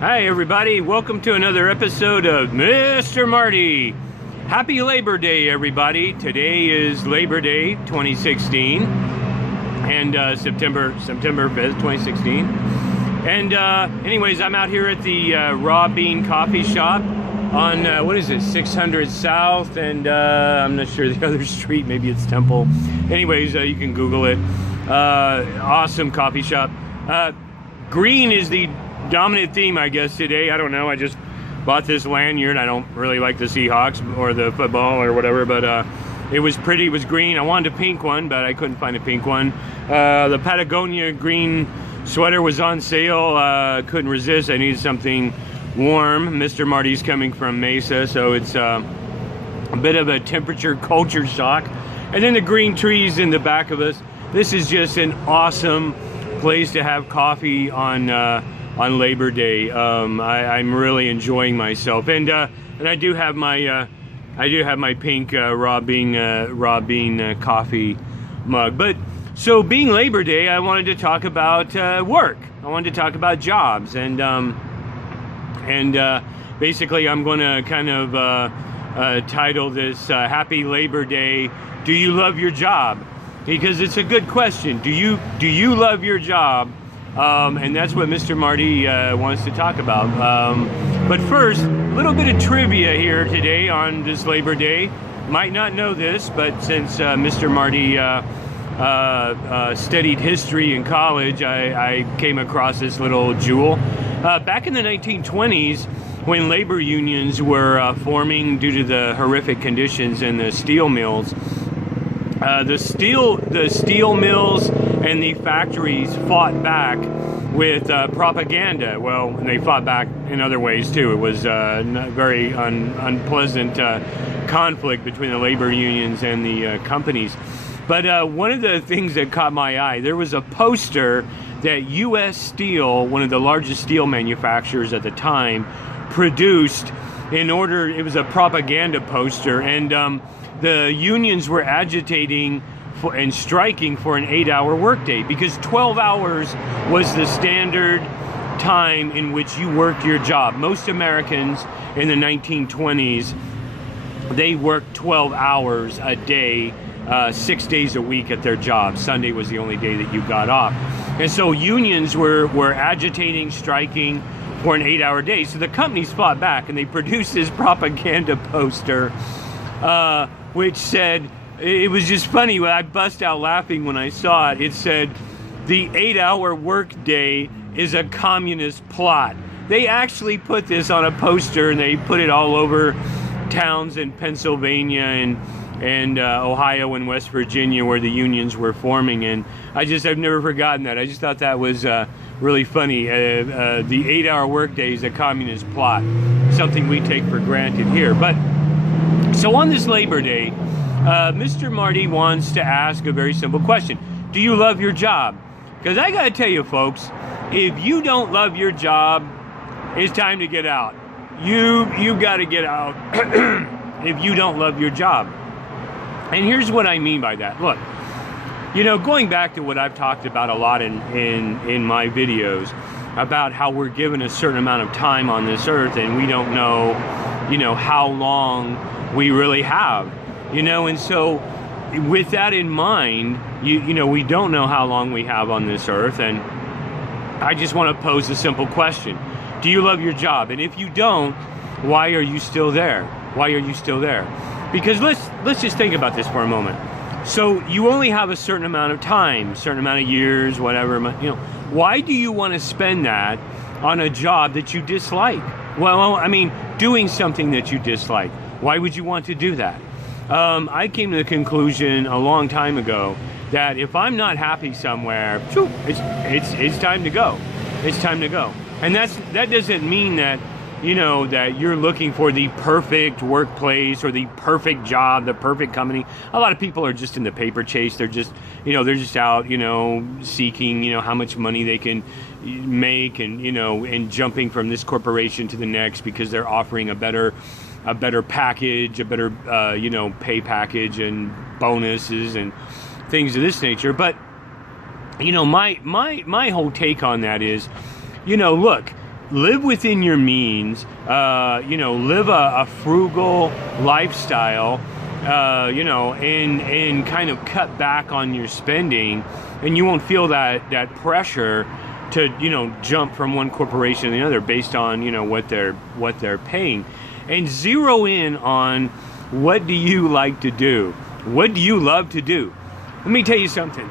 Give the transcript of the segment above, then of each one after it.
Hi everybody, welcome to another episode of Mr. Marty. Happy Labor Day everybody. Today is Labor Day 2016 and September 5th, 2016. And anyways, I'm out here at the Raw Bean Coffee Shop on, what is it, 600 South, and I'm not sure the other street, maybe it's Temple. Anyways, you can Google it. Awesome coffee shop. Green is the dominant theme, I guess, today. I don't know. I just bought this lanyard. I don't really like the Seahawks or the football or whatever, but it was pretty. It was green. I wanted a pink one, but I couldn't find a pink one. The Patagonia green sweater was on sale. Couldn't resist. I needed something warm. Mr. Marty's coming from Mesa, so it's a bit of a temperature culture shock. And then the green trees in the back of us. This is just an awesome place to have coffee on Labor Day. I'm really enjoying myself, and I do have my pink raw bean coffee mug. But so being Labor Day, I wanted to talk about work. I wanted to talk about jobs, and basically I'm going to kind of title this Happy Labor Day. Do you love your job? Because it's a good question. Do you love your job? And that's what Mr. Marty wants to talk about. But first, a little bit of trivia here today on this Labor Day. Might not know this, but since Mr. Marty studied history in college, I came across this little jewel. Back in the 1920s, when labor unions were forming due to the horrific conditions in the steel mills, the steel mills and the factories fought back with propaganda. Well, they fought back in other ways too. It was very unpleasant conflict between the labor unions and the companies. But one of the things that caught my eye, there was a poster that U.S. Steel, one of the largest steel manufacturers at the time, produced in order. It was a propaganda poster, and the unions were agitating and striking for an 8-hour workday because 12 hours was the standard time in which you worked your job. Most Americans in the 1920s, they worked 12 hours a day, 6 days a week at their job. Sunday was the only day that you got off. And so unions were agitating, striking for an 8-hour day. So the companies fought back, and they produced this propaganda poster which said, it was just funny, when I bust out laughing when I saw it. It said, the 8-hour workday is a communist plot. They actually put this on a poster, and they put it all over towns in Pennsylvania and Ohio and West Virginia where the unions were forming. And I've never forgotten that. I just thought that was really funny. The 8-hour workday is a communist plot, something we take for granted here. But so on this Labor Day, Mr. Marty wants to ask a very simple question. Do you love your job? Because I got to tell you, folks, if you don't love your job, it's time to get out. You got to get out if you don't love your job. And here's what I mean by that. Look, going back to what I've talked about a lot in my videos about how we're given a certain amount of time on this earth, and we don't know, how long we really have, and so with that in mind, we don't know how long we have on this earth, and I just want to pose a simple question. Do you love your job? And if you don't, why are you still there? Why are you still there? Because let's just think about this for a moment. So you only have a certain amount of time, certain amount of years, whatever, why do you want to spend that on a job that you dislike? Well, I mean, doing something that you dislike. Why would you want to do that? I came to the conclusion a long time ago that if I'm not happy somewhere, it's time to go. It's time to go. And that doesn't mean that, that you're looking for the perfect workplace or the perfect job, the perfect company. A lot of people are just in the paper chase. They're just, they're just out, seeking, how much money they can make, and, and jumping from this corporation to the next because they're offering a better package, a better, pay package and bonuses and things of this nature. But, my whole take on that is, look, live within your means, live a frugal lifestyle, and kind of cut back on your spending, and you won't feel that pressure to, jump from one corporation to the other based on, what they're paying. And zero in on, what do you like to do? What do you love to do? Let me tell you something.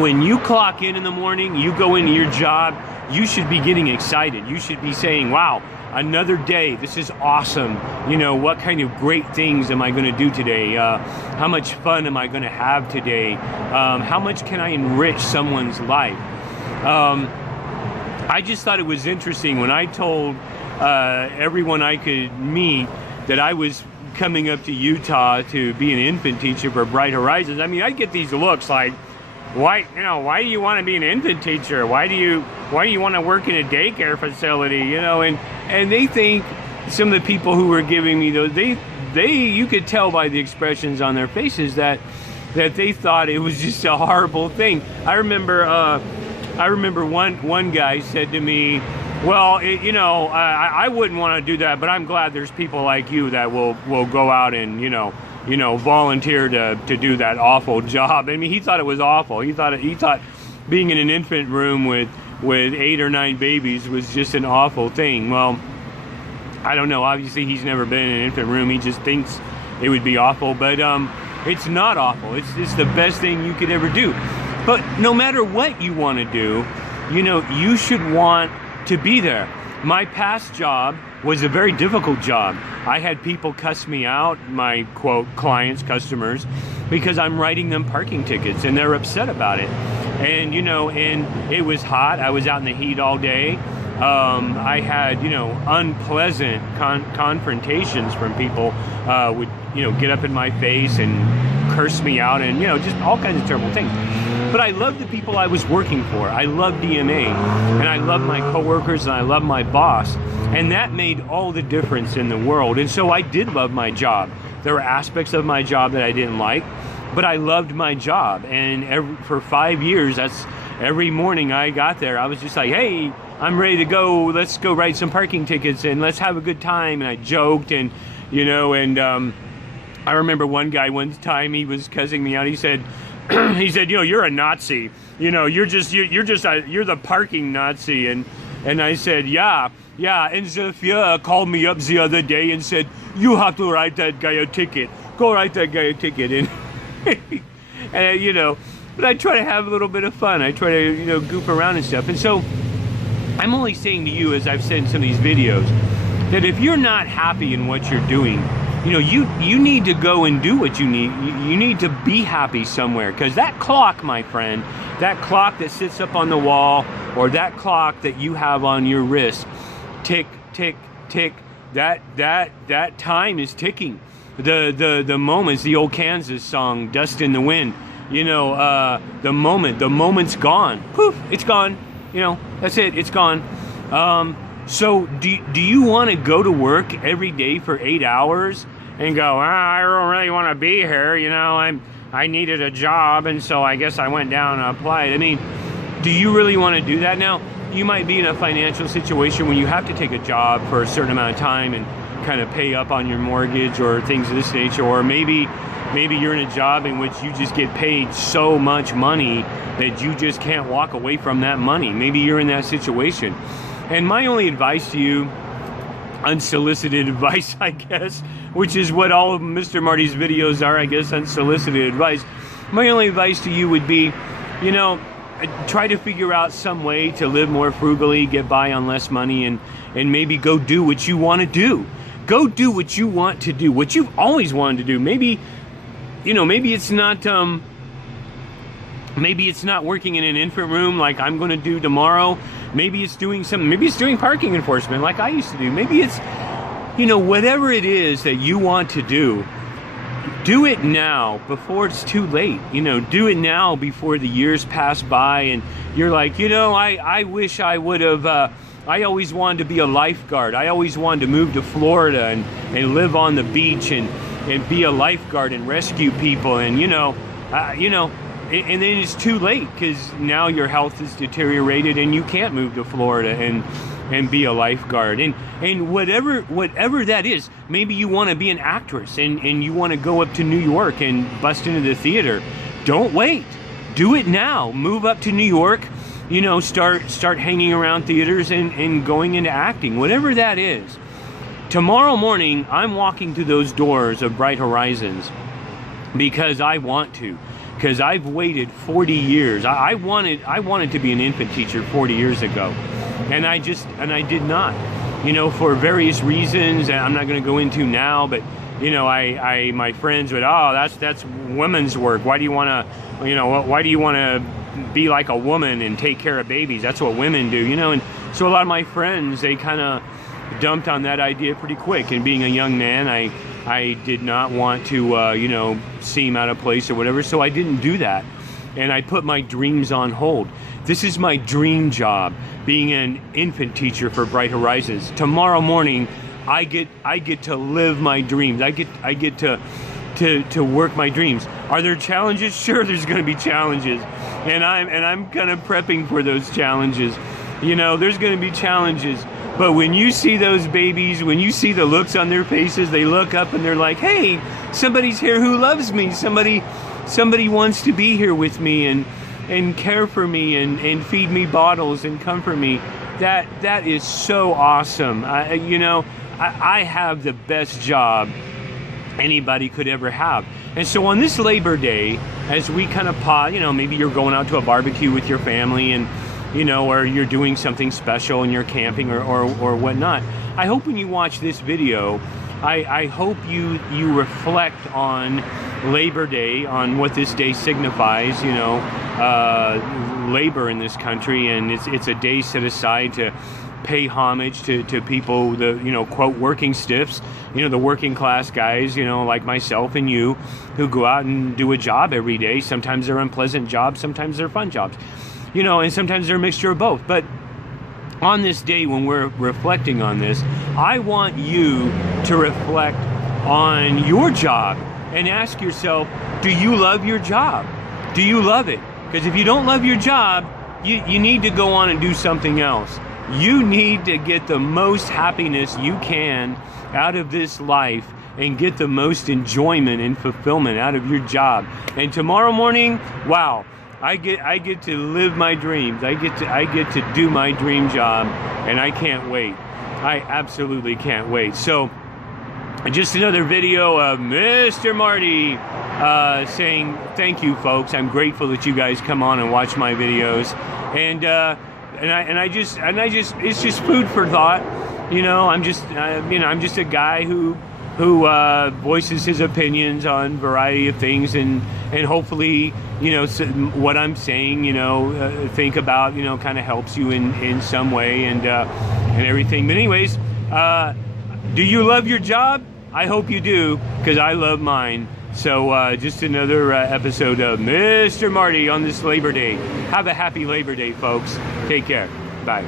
When you clock in the morning, you go into your job, you should be getting excited. You should be saying, wow, another day. This is awesome. What kind of great things am I going to do today? How much fun am I going to have today? How much can I enrich someone's life? I just thought it was interesting when I told everyone I could meet that I was coming up to Utah to be an infant teacher for Bright Horizons. I mean, I get these looks like, why do you want to be an infant teacher? Why do you want to work in a daycare facility? And they think, some of the people who were giving me those, you could tell by the expressions on their faces that they thought it was just a horrible thing. I remember one guy said to me, well, I wouldn't want to do that, but I'm glad there's people like you that will go out and, volunteer to do that awful job. I mean, he thought it was awful. He thought being in an infant room with 8 or 9 babies was just an awful thing. Well, I don't know. Obviously, he's never been in an infant room. He just thinks it would be awful, but it's not awful. It's the best thing you could ever do. But no matter what you want to do, you should want to be there. My past job was a very difficult job. I had people cuss me out, my quote clients, customers, because I'm writing them parking tickets and they're upset about it. And and it was hot. I was out in the heat all day. I had unpleasant confrontations from people would get up in my face and curse me out and just all kinds of terrible things. But I loved the people I was working for. I loved DMA, and I loved my coworkers, and I loved my boss, and that made all the difference in the world. And so I did love my job. There were aspects of my job that I didn't like, but I loved my job. And for 5 years, that's every morning I got there, I was just like, hey, I'm ready to go. Let's go write some parking tickets and let's have a good time. And I joked and I remember one guy one time, he was cussing me out. He said, you're a Nazi. You're the parking Nazi. And I said, yeah. And Zofia called me up the other day and said, you have to write that guy a ticket. Go write that guy a ticket. And, but I try to have a little bit of fun. I try to, goof around and stuff. And so I'm only saying to you, as I've said in some of these videos, that if you're not happy in what you're doing, you need to go and do what you need. You need to be happy somewhere, because that clock, my friend, that clock that sits up on the wall, or that clock that you have on your wrist, tick, tick, tick, that time is ticking. The moments, the old Kansas song, Dust in the Wind, the moment's gone. Poof, it's gone. That's it, it's gone. So do you want to go to work every day for 8 hours and go, I don't really want to be here, I needed a job, and so I guess I went down and applied. I mean, do you really want to do that? Now, you might be in a financial situation when you have to take a job for a certain amount of time and kind of pay up on your mortgage or things of this nature, or maybe you're in a job in which you just get paid so much money that you just can't walk away from that money. Maybe you're in that situation. And my only advice to you, unsolicited advice, I guess, which is what all of Mr. Marty's videos are, I guess, unsolicited advice. My only advice to you would be, try to figure out some way to live more frugally, get by on less money, and maybe go do what you want to do. Go do what you want to do, what you've always wanted to do. Maybe it's not... Maybe it's not working in an infant room like I'm going to do tomorrow. Maybe it's doing something. Maybe it's doing parking enforcement like I used to do. Maybe it's, whatever it is that you want to do it now before it's too late. Do it now before the years pass by and you're like, I wish I would have, I always wanted to be a lifeguard. I always wanted to move to Florida and live on the beach and be a lifeguard and rescue people. And, and then it's too late because now your health is deteriorated and you can't move to Florida. And and be a lifeguard. And whatever that is, maybe you want to be an actress and you want to go up to New York and bust into the theater. Don't wait. Do it now. Move up to New York, you know, start hanging around theaters and going into acting, whatever that is. Tomorrow morning, I'm walking through those doors of Bright Horizons because I want to. Because I've waited 40 years. I wanted to be an infant teacher 40 years ago, and I did not. You know, for various reasons that I'm not going to go into now. But you know, my friends would, that's women's work. Why do you want to, you know, why do you want to be like a woman and take care of babies? That's what women do, you know. And so a lot of my friends, they kind of dumped on that idea pretty quick. And being a young man, I did not want to, you know, seem out of place or whatever, so I didn't do that. And I put my dreams on hold. This is my dream job, being an infant teacher for Bright Horizons. Tomorrow morning, I get to live my dreams. I get to work my dreams. Are there challenges? Sure, there's going to be challenges, and I'm kind of prepping for those challenges. You know, there's going to be challenges. But when you see those babies, when you see the looks on their faces, they look up and they're like, hey, somebody's here who loves me. Somebody wants to be here with me and care for me and feed me bottles and comfort me. That is so awesome. You know, I have the best job anybody could ever have. And so on this Labor Day, as we kind of you know, maybe you're going out to a barbecue with your family and, you know, or you're doing something special and you're camping or whatnot. I hope when you watch this video, I hope you reflect on Labor Day, on what this day signifies, you know, labor in this country, and it's a day set aside to pay homage to people, the, you know, quote, working stiffs, you know, the working class guys, you know, like myself and you, who go out and do a job every day. Sometimes they're unpleasant jobs, sometimes they're fun jobs. You know, and sometimes they're a mixture of both. But on this day, when we're reflecting on this, I want you to reflect on your job and ask yourself, do you love your job? Do you love it? Because if you don't love your job, you need to go on and do something else. You need to get the most happiness you can out of this life and get the most enjoyment and fulfillment out of your job. And tomorrow morning, wow, I get to live my dreams. I get to do my dream job, and I can't wait. I absolutely can't wait. So, just another video of Mr. Marty saying thank you, folks. I'm grateful that you guys come on and watch my videos, and I just it's just food for thought. You know, I'm just a guy who voices his opinions on a variety of things, and hopefully, you know, what I'm saying, you know, think about, you know, kind of helps you in some way and everything. But anyways, do you love your job? I hope you do, because I love mine. So just another episode of Mr. Marty on this Labor Day. Have a happy Labor Day, folks. Take care. Bye.